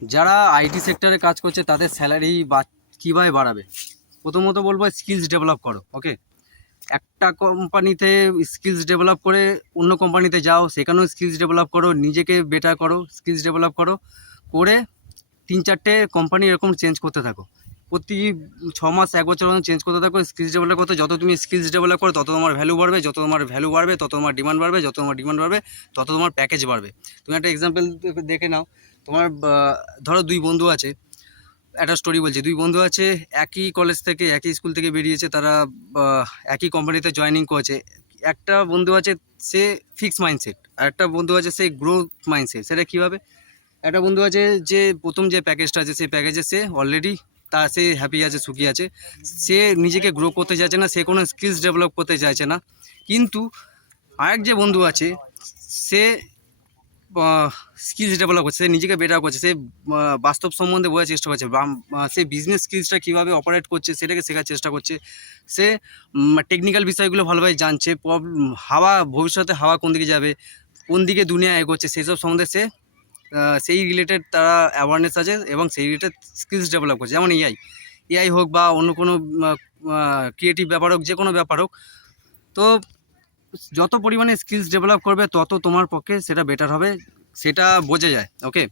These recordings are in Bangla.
যারা আইটি সেক্টরে কাজ করছে তাদের স্যালারি কীভাবে বাড়াবে? প্রথমত বলবো স্কিলস ডেভেলপ করো। ওকে, একটা কোম্পানিতে স্কিলস ডেভেলপ করে অন্য কোম্পানিতে যাও, সেখানেও স্কিলস ডেভেলপ করো, নিজেকে বেটার করো, স্কিলস ডেভেলপ করো, করে 3-4টে কোম্পানি এরকম চেঞ্জ করতে থাকো। প্রতি 6 মাস 1 বছর মতো চেঞ্জ করতে থাকো স্কিলস ডেভেলপ করতে। যত তুমি স্কিলস ডেভেলপ করো তত তোমার ভ্যালু বাড়বে, যত তোমার ভ্যালু বাড়বে তত তোমার ডিমান্ড বাড়বে, যত তোমার ডিমান্ড বাড়বে তত তোমার প্যাকেজ বাড়বে। তুমি একটা এক্সাম্পল দেখে নাও। তোমার ধরো 2 বন্ধু আছে, একটা স্টোরি বলছি। 2 বন্ধু আছে, একই কলেজ থেকে একই স্কুল থেকে বেরিয়েছে, তারা একই কোম্পানিতে জয়েনিং করেছে। একটা বন্ধু আছে সে ফিক্স মাইন্ডসেট, আর একটা বন্ধু আছে সে গ্রোথ মাইন্ডসেট। সেটা কীভাবে? একটা বন্ধু আছে যে প্রথম যে প্যাকেজটা আছে সেই প্যাকেজে সে অলরেডি সে হ্যাপি আছে, সুখী আছে, সে নিজেকে গ্রো করতে চাইছে না, সে কোনো স্কিলস ডেভেলপ করতে চাইছে না। কিন্তু আরেক যে বন্ধু আছে সে স্কিলস ডেভেলপ করছে, সে নিজেকে বেটার করছে, সে বাস্তব সম্বন্ধে বোঝার চেষ্টা করছে, সে বিজনেস স্কিলসটা কীভাবে অপারেট করছে সেটাকে শেখার চেষ্টা করছে, সে টেকনিক্যাল বিষয়গুলো ভালোভাবে জানছে, ভবিষ্যতে হাওয়া কোন দিকে যাবে, কোন দিকে দুনিয়া এগোচ্ছে সেসব সম্বন্ধে সেই রিলেটেড তারা অ্যাওয়ারনেস আছে এবং সেই রিলেটেড স্কিলস ডেভেলপ করছে। যেমন এআই হোক বা অন্য কোনো ক্রিয়েটিভ ব্যাপার হোক, যে কোনো ব্যাপার হোক। তো যত পরিমাণে স্কিলস ডেভেলপ করবে তত তোমার পক্ষে সেটা বেটার হবে, সেটা বোঝা যায়। ওকে,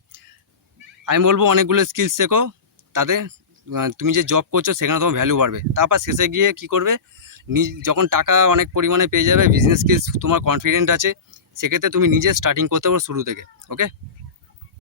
আমি বলবো অনেকগুলো স্কিলস শেখো, তাতে তুমি যে জব করছো সেখানে তোমার ভ্যালু বাড়বে। তারপর শেষে গিয়ে কী করবে, যখন টাকা অনেক পরিমাণে পেয়ে যাবে, বিজনেস স্কিলস তোমার কনফিডেন্ট আছে, সেক্ষেত্রে তুমি নিজে স্টার্টিং করতে পারো শুরু থেকে। ওকে।